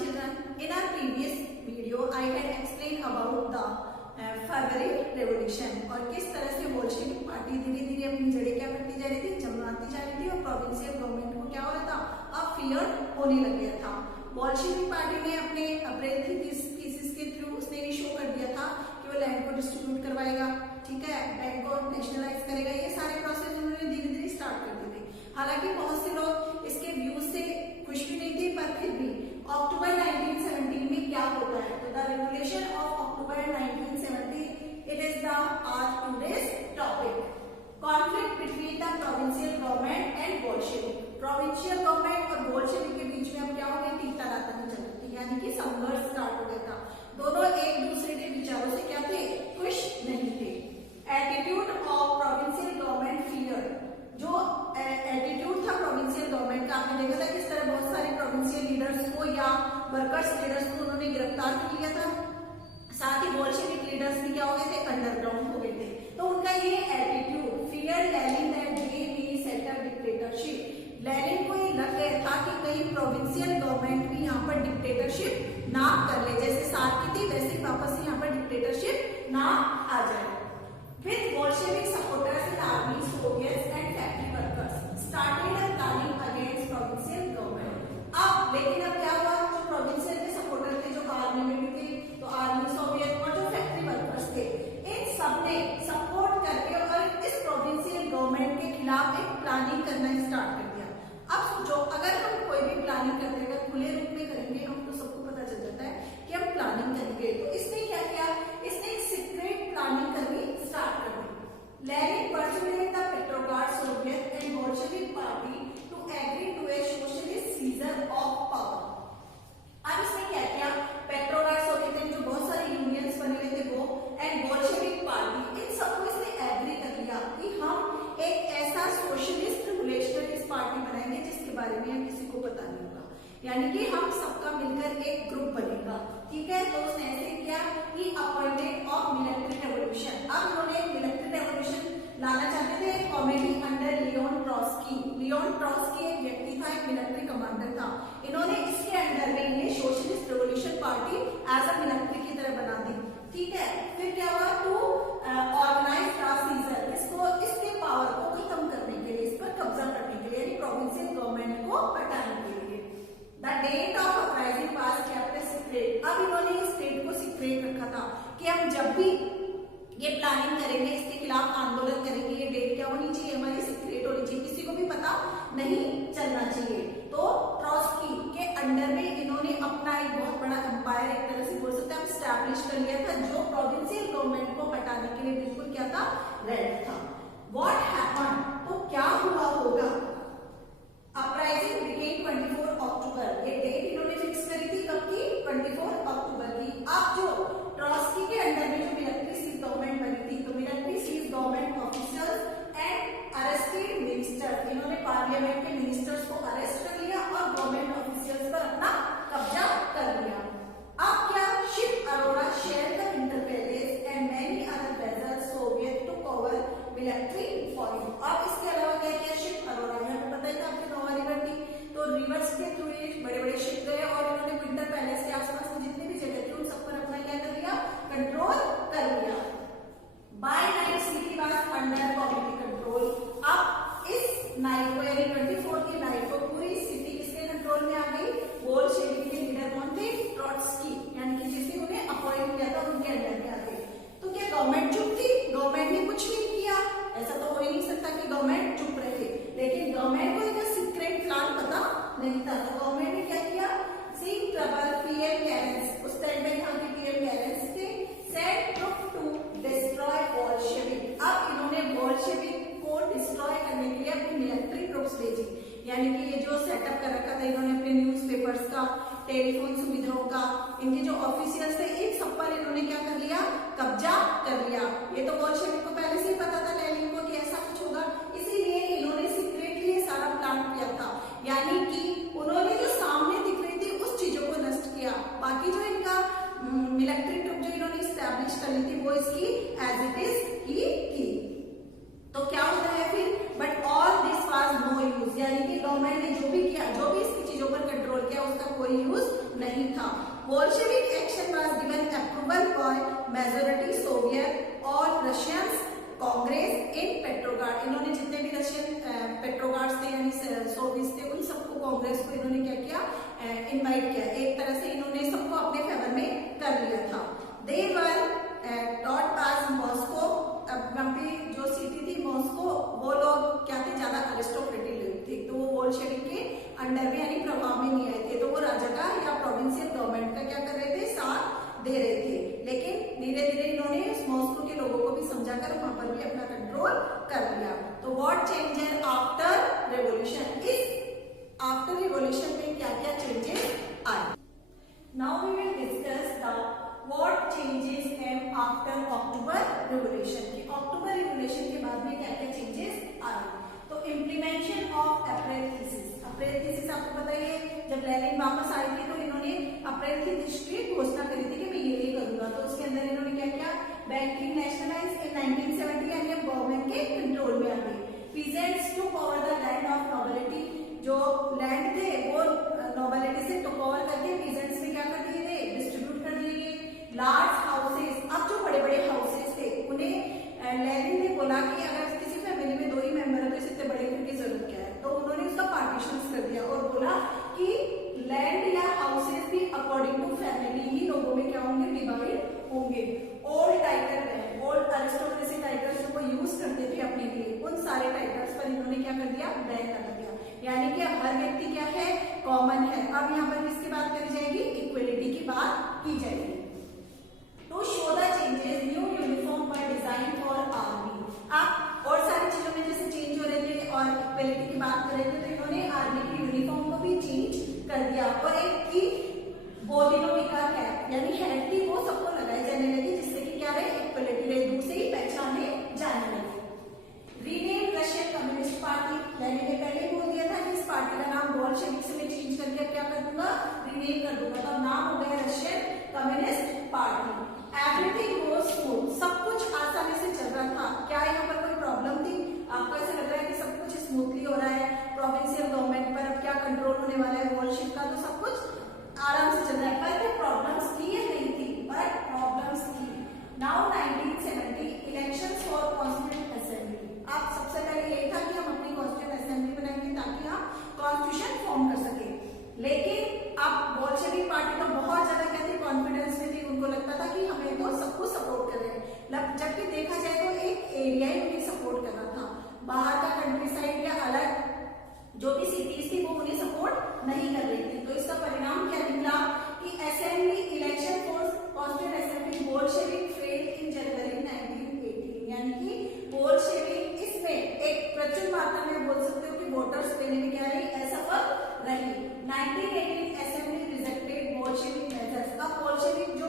children, in our previous video I had explained about the February revolution और किस तरह से बोल्शेविक पार्टी धीरे धीरे अपनी जड़ें क्या करती जा रही थी, जमाती जा रही थी और प्रोविंशियल गवर्नमेंट को क्या हो रहा था, अब फियर होने लग गया था। बोल्शेविक पार्टी ने अपने अप्रैल थीसिस के थ्रू उसने ये शो कर दिया था कि वो लैंड को डिस्ट्रीब्यूट करवाएगा, ठीक है, बैंक को नेशनलाइज करेगा। ये सारे प्रोसेस उन्होंने धीरे धीरे स्टार्ट कर दिए थे। हालांकि बहुत से लोग इसके व्यूज से खुश भी नहीं थे, पर फिर भी अक्टूबर 1917 में क्या होता है, तो the revolution of October 1917 it is the our today's topic, conflict between the provincial government and Bolshevik। provincial government और बोल्शेविक के बीच में अब क्या हो गया, तीर तरार में चल रही थी, यानी कि संघर्ष स्टार्ट हो गया था। दोनों एक दूसरे के विचारों से क्या थे, खुश नहीं थे। Attitude of provincial government fear, जो एटीट्यूड था प्रोविंशियल गवर्नमेंट का, आपने देखा था किस तरह बहुत सारे प्रोविंशियल लीडर्स को या वर्कर्स लीडर्स को उन्होंने गिरफ्तार कर लिया था। साथ ही बोल्शेविक लीडर्स भी क्या हो गए थे, अंडरग्राउंड हो गए थे। तो उनका ये attitude, fear Lenin that they may set up dictatorship, Lenin को ये लग गया था कि कहीं प्रोविंशियल गवर्नमेंट भी यहाँ पर डिक्टेटरशिप ना कर ले, जैसे साथ की थी वैसे वापस यहाँ पर डिक्टेटरशिप ना आ जाए। With Bolshevik supporters in army, Soviets and factory workers started a planning against provincial government। अब लेकिन अब क्या हुआ, जो प्रोविंशियल के सपोर्टर थे, जो आर्मी में भी थे, तो आर्मी, सोवियत और जो फैक्ट्री वर्कर्स थे, इन सबने सपोर्ट करके और इस प्रोविंशियल गवर्नमेंट के खिलाफ एक प्लानिंग करना स्टार्ट कर दिया। अब सोचो, अगर हम कोई भी प्लानिंग करते हैं, खुले रूप में करेंगे हम तो सबको पता चल जाता है कि हम प्लानिंग करेंगे। तो इसने क्या किया, इसने एक सीक्रेट प्लानिंग करनी स्टार्ट कर दी। Lenin persuaded the Petrograd Soviet and Bolshevik party to agree to a socialist seizure of power। अब इसने क्या किया, पेट्रोग्राड सोवियत में जो बहुत सारे यूनियंस बने हुए थे वो एंड बोल्शेविक पार्टी, इन सबको इसने एग्री कर लिया कि हम एक ऐसा सोशलिस्ट रेवोल्यूशनरी पार्टी बनाएंगे जिसके बारे में किसी को पता नहीं होगा, यानी कि हम सबका मिलकर एक ग्रुप बनेगा, ठीक है। तो उसने ऐसे किया कि अपॉइंटेड ऑफ मिलिट्री रेवोल्यूशन। अब उन्होंने एक मिलिट्री रेवोल्यूशन लाना चाहते थे, committee under Leon Trotsky. Leon Trotsky एक व्यक्ति था, एक मिलिट्री कमांडर था। इन्होंने इसके अंडर में इन्हें socialist revolution party as a military की तरह बना दी, ठीक है। फिर क्या हुआ, टू ऑर्गेनाइज द सीजर, इसको इसके पावर को खत्म करने के लिए, इस पर कब्जा करने के लिए, यानी प्रोविंशियल गवर्नमेंट को हटाने के लिए। The date of uprising was kept secret. अब इन्होंने इस डेट को सीक्रेट रखा था कि हम जब भी ये प्लानिंग करेंगे, इसके खिलाफ आंदोलन करेंगे, ये डेट क्या होनी चाहिए, हमारी सीक्रेट होनी चाहिए, किसी को भी पता नहीं चलना चाहिए। तो ट्रॉट्स्की के अंडर में इन्होंने अपना एक बहुत बड़ा एम्पायर, एक तरह से बोल सकते हैं, स्टैब्लिश कर लिया था, जो प्रोविंशियल गवर्नमेंट को हटाने के लिए बिल्कुल क्या था, रेड था। व्हाट हैपेंड, तो क्या हुआ होगा, अपराइजिंग बिगेन 24 अक्टूबर। ये डेट इन्होंने फिक्स करी थी कब की, 24 अक्टूबर की। अब जो ट्रॉट्स्की के अंडर में जो मिलिट्री सीज गवर्नमेंट बनी थी, तो military seize government officers and arrested minister, इन्होंने पार्लियामेंट के मिनिस्टर्स को अरेस्ट कर लिया और गवर्नमेंट ऑफिसर्स पर अपना कब्जा कर लिया। अब क्या, ship Arora share the inter palace and many other vessels Soviet took over military form. अब इसके अलावा क्या किया, शिप अरोरा, यहाँ पे पता ही था आपको नोवा रिवर थी, तो रिवर्स के थ्रू ये बड़े बड़े शिप गए और इन्होंने विंटर पैलेस के आसपास में जितने भी जगह थी उन सब पर अपना क्या कर लिया, कंट्रोल कर लिया। By night city was under community control. अब इस नाइट को, यानी 24 की नाइट को पूरी सिटी किसके कंट्रोल में आ गई, बोल्शेविक के लीडर कौन थे, ट्रॉट्स्की, यानी कि जिसने उन्हें अपॉइंट किया था उनके अंडर में आ गए। तो क्या गवर्नमेंट चुप थी, गवर्नमेंट ने कुछ नहीं किया, ऐसा तो हो ही नहीं सकता कि गवर्नमेंट चुप रहे, लेकिन गवर्नमेंट को एक सीक्रेट प्लान पता नहीं था। तो गवर्नमेंट ने क्या किया, सीइंग ट्रबल, पीएम कैरेंस, उस टाइम में यहाँ के पीएम कैरेंस थे, set troop to destroy Bolshevik. अब इन्होंने बोल्शेविक को डिस्ट्रॉय करने के लिए अपनी मिलिट्री ट्रुप्स भेजी, यानी कि ये जो सेटअप कर रखा था इन्होंने अपने न्यूज़पेपर्स का, टेलीफोन सुविधाओं का, इनके जो ऑफिशियल्स थे, इन सब पर इन्होंने क्या कर लिया, कब्जा कर लिया। ये तो बोल्शेविक को पहले से ही पता था, लेनिन को, कि ऐसा कुछ होगा, इसीलिए इन्होंने सीक्रेटली ये सारा प्लान किया था, यानी कि उन्होंने जो सामने दिख रही थी उस चीजों को नष्ट किया, बाकी जो इनका मिलिट्री ट्रुप जो इन्होंने स्टैब्लिश कर ली थी वो इसकी एज इट इज ही थी। तो क्या होता है फिर, but all this was no use, यानी कि गवर्नमेंट ने जो भी किया, जो भी इसकी चीजों पर कंट्रोल किया, उसका कोई यूज नहीं था। Bolshevik action was given approval by majority Soviet और रशियंस कांग्रेस इन पेट्रोग्राड। इन्होंने जितने भी रशियन पेट्रोग्राड्स थे यानी सोवियत थे उन सबको कांग्रेस को इन्होंने क्या किया, इनवाइट किया। एक तरह से इन्होंने सबको अपने फेवर में कर लिया था। दे वर डॉट पास मॉस्को। अब पे जो सिटी थी मॉस्को, वो लोग क्या थे, ज्यादा अरिस्टोक्रेटिक लोग थे, तो वो बोल्शेविक के अंडर में यानी प्रभाव में नहीं आए थे, तो वो राजा का या प्रोविंशियल गवर्नमेंट का क्या कर रहे थे, साथ दे रहे थे। लेकिन धीरे धीरे इन्होंने मॉस्को के लोगों को भी समझाकर वहां पर भी अपना कंट्रोल कर लिया। तो व्हाट चेंजेस आफ्टर रेवोल्यूशन, इस आफ्टर रेवोल्यूशन में क्या क्या चेंजेस आए। Now we will discuss the what changes came after October revolution. की अक्टूबर रेवोल्यूशन के बाद में क्या क्या चेंजेस आए। तो implementation of April thesis. April thesis आपको पता ही है, जब लेनिन वापस आए थे तो इन्होंने अप्रैल थीसिस की घोषणा करी थी कि मैं ये करूंगा। तो उसके अंदर इन्होंने क्या किया, बैंकिंग नेशनलाइज इन 1970 यानी अब गवर्नमेंट के कंट्रोल में आ गई। Peasants to over the land of nobility, जो लैंड थे वो नोबिलिटी से टुक ओवर करके पीजेंट्स में क्या कर दिए थे, डिस्ट्रीब्यूट कर दिए गए। लार्ज हाउसेस, अब जो बड़े बड़े हाउसेस थे उन्हें लेनिन ने बोला कि अगर किसी फैमिली में 2 ही मेंबर है तो इससे बड़े घर की जरूरत क्या है, तो उन्होंने उसका पार्टीशन कर दिया और बोला कि लैंड या हाउसेस भी अकॉर्डिंग टू फैमिली ही लोगों में क्या होंगे, डिवाइड होंगे। ओल्ड टाइटल है, ओल्ड अरिस्टोक्रेसी टाइटल्स जो वो यूज करते थे अपने लिए, उन सारे टाइटल्स पर इन्होंने क्या कर दिया, बैन लगा दिया। यानी कि अब हर व्यक्ति क्या है, कॉमन है। अब यहाँ पर किसकी बात करी जाएगी, इक्वलिटी की बात की जाएगी। तो show the changes, new uniform by design for army. आप और सारी चीजों में जैसे चेंज हो रहे थे और इक्वलिटी की बात कर रहे थे, तो इन्होंने आर्मी की यूनिफॉर्म को भी चेंज कर दिया और एक की बोदिनोवी का कैप यानी हेड की वो सबको लगाई जाने लगी, जिससे कि क्या रहे, इक्वलिटी रहे, दूसरे ही पहचाने जाने लगे। Rename Russian communist party, Lenin ने पहले ही बोल दिया था कि इस पार्टी का नाम बोल्शेविक से मैं चेंज करके क्या कर दूंगा, रीनेम कर दूंगा, तो नाम हो गया Russian communist party. Everything was smooth, सब कुछ आसानी से चल रहा था। क्या यहाँ पर कोई प्रॉब्लम थी? आपको ऐसा लग रहा है कि सब कुछ स्मूथली हो रहा है, प्रोविंशियल गवर्नमेंट पर अब क्या कंट्रोल होने वाला है बोल्शेविक का, तो सब कुछ आराम से चल रहा है। पर क्या प्रॉब्लम्स थी या नहीं थी? बट प्रॉब्लम्स थी। Now 1970 elections for constituent assembly. आप सबसे पहले यही था कि हम अपनी कॉन्स्टिट्यूएंट असेंबली बनाएंगे ताकि हम कॉन्स्टिट्यूशन फॉर्म कर सके। लेकिन अब बोल्शेविक पार्टी तो बहुत ज्यादा कहते कॉन्फिडेंस में थी, उनको लगता था कि हमें तो सबको सपोर्ट कर रहे हैं, जबकि देखा जाए तो एक एरिया ही उन्हें सपोर्ट कर रहा था, बाहर का कंट्री साइड या अलग जो भी सिटीज थी वो उन्हें सपोर्ट नहीं कर रही थी। तो इसका परिणाम क्या निकला कि assembly election for constituent assembly Bolshevik failed in January 1918, यानी कि बोल्शेविक इसमें एक प्रचुर मात्रा में बोल सकते हो कि वोटर्स देने में क्या रही, असफल रही। 1918 असेंबली रिजेक्टेड बोल्शेविक मेजर्स। अब बोल्शेविक जो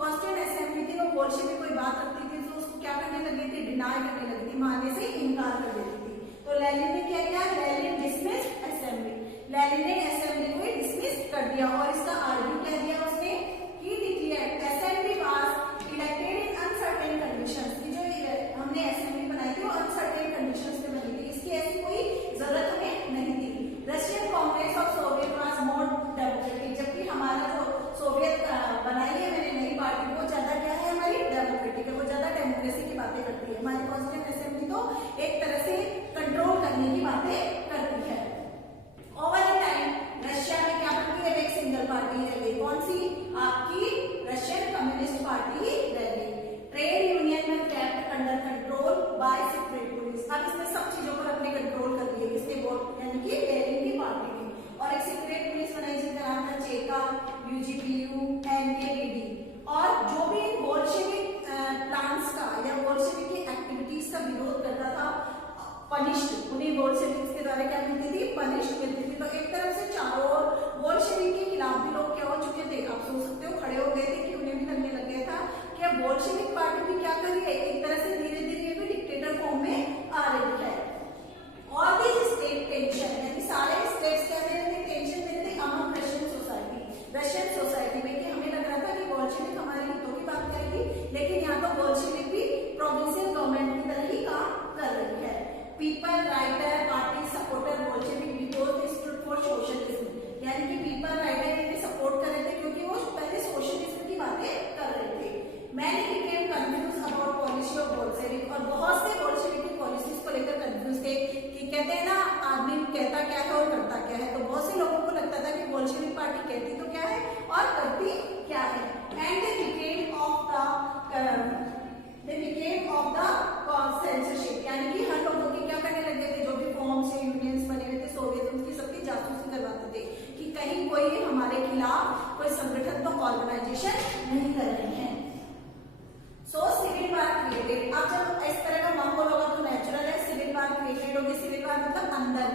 कॉन्स्टिट्यूएंट असेंबली थी वो बोल्शेविक कोई बात रखती थी तो उसको क्या करने लगी थी, डिनाई करने लगी थी, मानने से इनकार कर देती थी। तो लेनिन ने क्या किया, लेनिन डिसमिस असेंबली, लेनिन ने असेंबली को डिसमिस कर दिया और इसका आर्ग्यू क्या दिया उसने, ही declared assembly was elected in uncertain conditions. कि जो हमने असेंबली बनाई थी वो अनसर्टेन कंडीशंस में बनी थी, इसकी ऐसी कोई जरूरत हमें नहीं थी। Russian Congress of Soviet was more democratic, जबकि हमारा जो सोवियत बनाई है मैंने नई पार्टी वो ज्यादा क्या है, हमारी डेमोक्रेटिक है, वो ज्यादा डेमोक्रेसी की बातें करती है। हमारी कॉन्स्टिट्यूएंट असेंबली तो एक तरह से कंट्रोल करने की बातें करती है। ओवर द टाइम रशिया में क्या बनती है, एक सिंगल पार्टी रह गई, कौन सी, आपकी रशियन कम्युनिस्ट पार्टी रह गई। ट्रेड यूनियन में kept under control by secret police. अब इसने सब चीजों पर अपने कंट्रोल कर लिए, इसने वोट यानी कि लेनिन की पार्टी ने, और एक सीक्रेट पुलिस बनाई जिसका नाम था चेका, यूजीपीयू, एनकेवीडी। और जो भी बोल्शेविक प्लान्स का या बोल्शेविक की एक्टिविटीज का विरोध करता था, पनिश्ड, उन्हें बोल्शेविक्स के द्वारा क्या मिलती थी, पनिश्ड मिलती थी। तो एक तरफ से चारों ओर बोल्शेविक के खिलाफ भी लोग क्या हो चुके थे, आप सोच सकते हो, खड़े खिलाफ कोई संगठन तो ऑर्गेनाइजेशन नहीं कर रहे हैं। सो सिविल वार क्रिएटेड, अब जब इस तरह का माहौल होगा तो नेचुरल है सिविल वार क्रिएटेड होगी। सिविल वार मतलब अंदर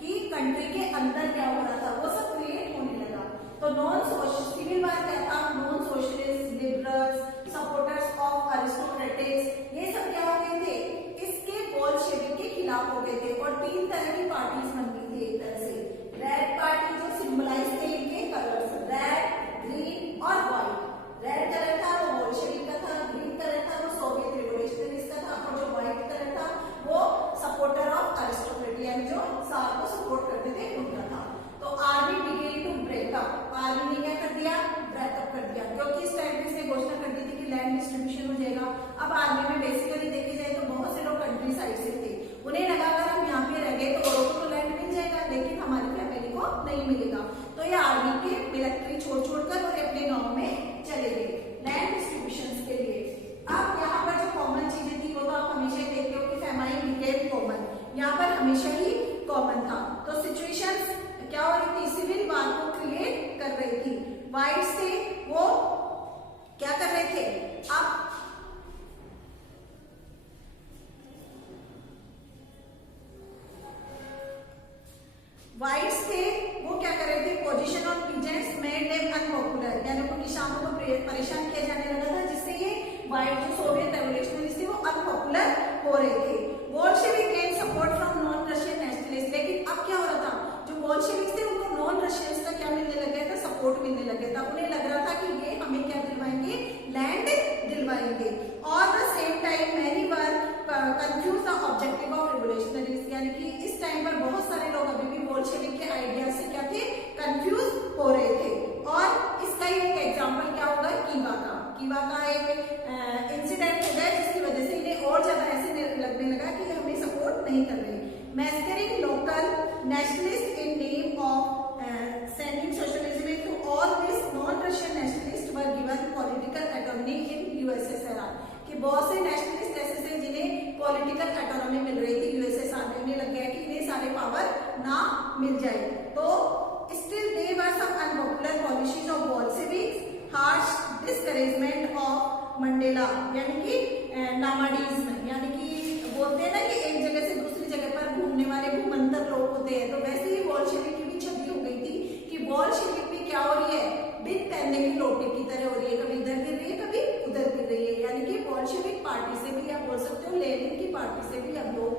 की कंट्री के अंदर क्या हो रहा था वो सब क्रिएट होने लगा। तो नॉन सोशल सिविल वार क्या था, non socialist, liberals, supporters of aristocratics, ये सब क्या हो गए थे, इसके बोल्शेविक के खिलाफ हो गए थे। और 3 तरह की पार्टीज बन गई थी एक तरह से। रेड पार्टी जो सिंबलाइज थे इनके कलर्स, रेड, ग्रीन और व्हाइट। रेड कलर था वो बोल्शेविक का था, ग्रीन कलर था वो सोवियत रिवॉल्यूशनरीज का था, और जो व्हाइट कलर था वो सपोर्टर ऑफ अरिस्टोक्रेट यानी जो सार को सपोर्ट करते थे उनका था। तो army began to break up, army ने क्या कर दिया, ब्रेकअप कर दिया, क्योंकि इस टाइम पे इसने घोषणा कर दी थी कि लैंड डिस्ट्रीब्यूशन हो जाएगा। अब आर्मी में बेसिकली देखे जाए तो बहुत से लोग कंट्री साइड से थे, उन्हें लगा अगर हम यहाँ पे रह गए तो औरों को तो लैंड मिल जाएगा लेकिन हमारी फैमिली को नहीं मिलेगा। तो ये आर्मी के मिलिट्री छोड़कर और अपने गाँव में चले गए लैंड डिस्ट्रीब्यूशन के लिए। अब यहाँ पर जो कॉमन चीजें थी वो तो आप हमेशा ही देखते हो कि फेमाइन बिकेम कॉमन, यहाँ पर हमेशा ही कॉमन था। तो सिचुएशंस क्या हो रही थी, सिविल वार को क्रिएट कर रही थी। व्हाइट्स थे वो क्या कर रहे थे, अब व्हाइट्स थे वो क्या कर रहे थे, position of peasants made them unpopular, यानी उन किसानों को परेशान किया जाने लगा था, जिससे ये व्हाइट जो सोवियत रेवोल्यूशनरीज थे वो अनपॉपुलर हो रहे थे। Bolshevik gain support from non Russian nationalist, लेकिन अब क्या हो रहा था, जो बोल्शेविक्स थे उनको नॉन रशियंस का क्या मिलने लग गया था, सपोर्ट मिलने लग गया था। उन्हें लग रहा था कि ये हमें क्या दिलवाएंगे, लैंड दिलवाएंगे। और the same time many were confuse the objective of revolutionaries, यानी कि इस टाइम पर बहुत सारे लोग अभी भी बोल्शेविक के आइडिया से क्या थे, कंफ्यूज हो रहे थे। और इसका ही एक एग्जांपल क्या होगा, कीवा का एक इंसिडेंट हो गया जिसकी वजह से इन्हें और ज्यादा ऐसे लगने लगा कि हमें सपोर्ट नहीं कर रहे। Masquerading local nationalist in name of sending socialism to all this non Russian nationalist were given political autonomy in USSR, कि बहुत से नेशनलिस्ट ऐसे थे जिन्हें पॉलिटिकल ऑटोनॉमी मिल रही थी यूएसएसआर में, उन्हें लग गया कि इन्हें सारे पावर ना मिल जाए। तो still they were some unpopular policies of Bolsheviks, harsh discouragement of Mandela, यानी कि नामाडीज्म, यानी कि बोलते हैं ना कि एक जगह से दूसरी जगह पर घूमने वाले घूमंतर लोग होते हैं, तो वैसे ही बोल्शेविक की भी छवि हो गई थी कि बोल्शेविक भी क्या हो रही है, बिन तैरने की लोटे की तरह हो रही है, कभी इधर गिर रही है कभी उधर गिर रही है। यानी कि बोल्शेविक पार्टी से भी आप बोल सकते हो लेनिन की पार्टी से भी अब लोग